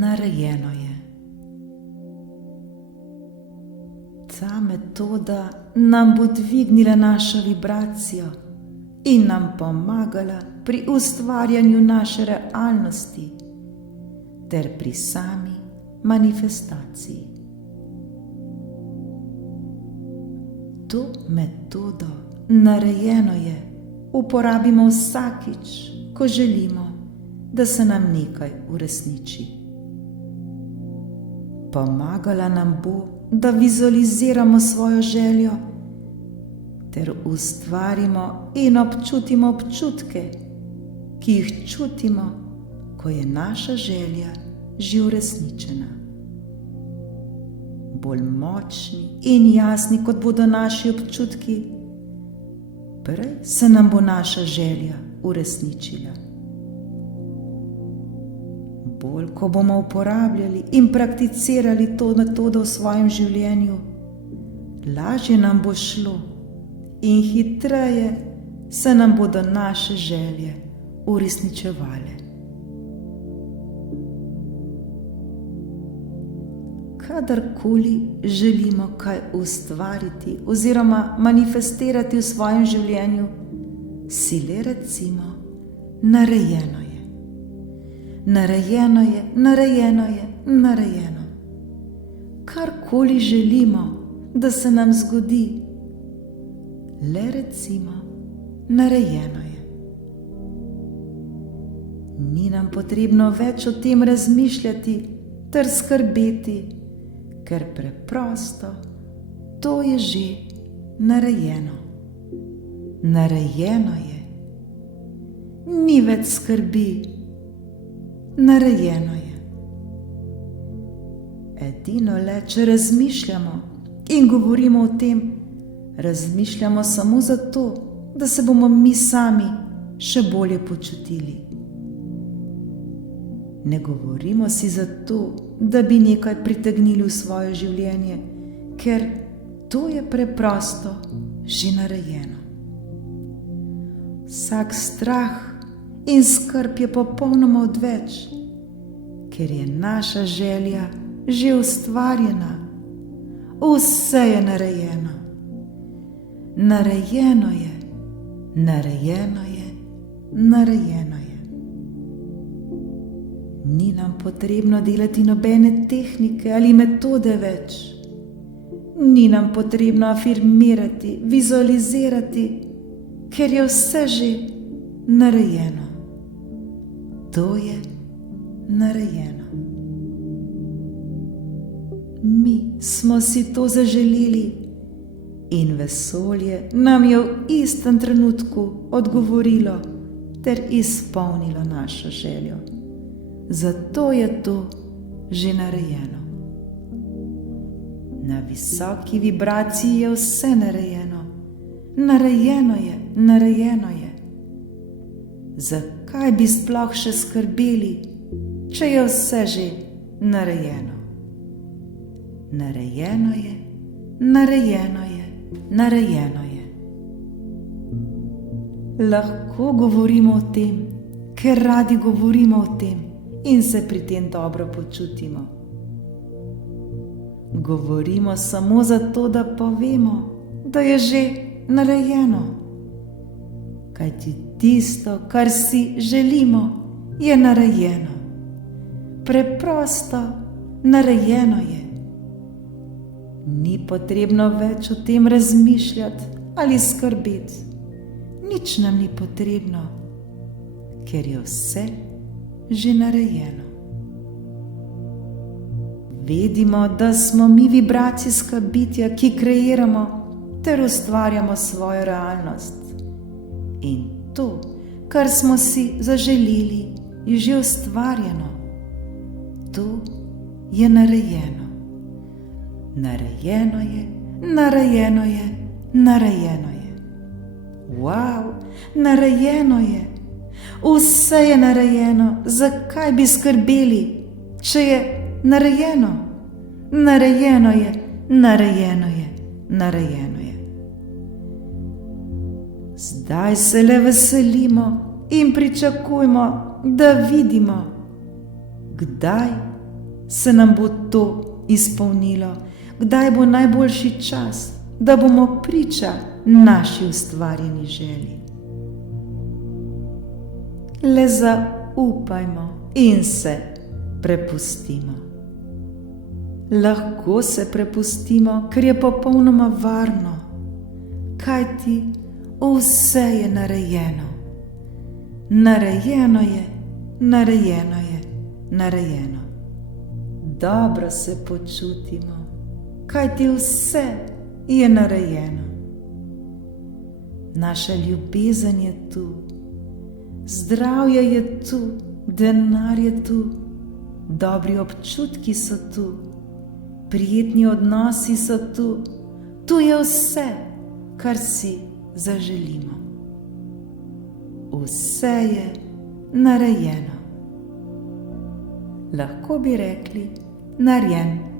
narejeno je. Ta metoda nam bo dvignila našo vibracijo in nam pomagala pri ustvarjanju naše realnosti ter pri sami manifestaciji. To metodo narejeno je uporabimo vsakič, ko želimo, da se nam nekaj uresniči. Pomagala nam bo, da vizualiziramo svojo željo ter ustvarimo in občutimo občutke, ki jih čutimo, ko je naša želja že uresničena. Bolj močni in jasni, kot bodo naši občutki, prej se nam bo naša želja uresničila. Bolj, ko bomo uporabljali in prakticirali to metodo v svojem življenju, lažje nam bo šlo in hitreje se nam bodo naše želje uresničevale. Kadarkoli želimo kaj ustvariti oziroma manifestirati v svojem življenju, si le recimo: narejeno je. Narejeno je, narejeno je, narejeno. Karkoli želimo, da se nam zgodi, le recimo: narejeno je. Ni nam potrebno več o tem razmišljati ter skrbeti, ker preprosto to je že narejeno. Narejeno je. Ni več skrbi. Narejeno je. Edino le, če razmišljamo in govorimo o tem, razmišljamo samo zato, da se bomo mi sami še bolje počutili. Ne govorimo si zato, da bi nekaj pritegnili v svoje življenje, ker to je preprosto že narejeno. Vsak strah in skrb je popolnoma odveč, ker je naša želja že ustvarjena. Vse je narejeno. Narejeno je, narejeno je, narejeno je. Ni nam potrebno delati nobene tehnike ali metode več. Ni nam potrebno afirmirati, vizualizirati, ker je vse že narejeno. To je narejeno. Mi smo si to zaželeli in vesolje nam je v istem trenutku odgovorilo ter izpolnilo našo željo. Zato je to že narejeno. Na visoki vibraciji je vse narejeno. Narejeno je, narejeno je. Zakaj bi sploh še skrbeli, če je vse že narejeno? Narejeno je, narejeno je, narejeno je. Lahko govorimo o tem, ker radi govorimo o tem in se pri tem dobro počutimo. Govorimo samo zato, da povemo, da je že narejeno. Kajti tisto, kar si želimo, je narejeno. Preprosto narejeno je. Ni potrebno več o tem razmišljati ali skrbeti. Nič nam ni potrebno, ker je vse že narejeno. Vedimo, da smo mi vibracijska bitja, ki kreiramo ter ustvarjamo svojo realnost. In to, kar smo si zaželeli, je že ustvarjeno. To je narejeno. Narejeno je, narejeno je, narejeno je. Wow, narejeno je. Vse je narejeno. Zakaj bi skrbeli, če je narejeno? Narejeno je, narejeno je, narejeno je. Zdaj se le veselimo in pričakujmo, da vidimo, kdaj se nam bo to izpolnilo, kdaj bo najboljši čas, da bomo priča naši ustvarjeni želji. Le zaupajmo in se prepustimo. Lahko se prepustimo, ker je popolnoma varno, kajti vse je narejeno. Narejeno je, narejeno je, narejeno. Dobro se počutimo, kajti vse je narejeno. Naša ljubezen je tu, zdravje je tu, denar je tu, dobri občutki so tu, prijetni odnosi so tu, tu je vse, kar si zaželimo. Vse je narejeno. Lahko bi rekli, narejen.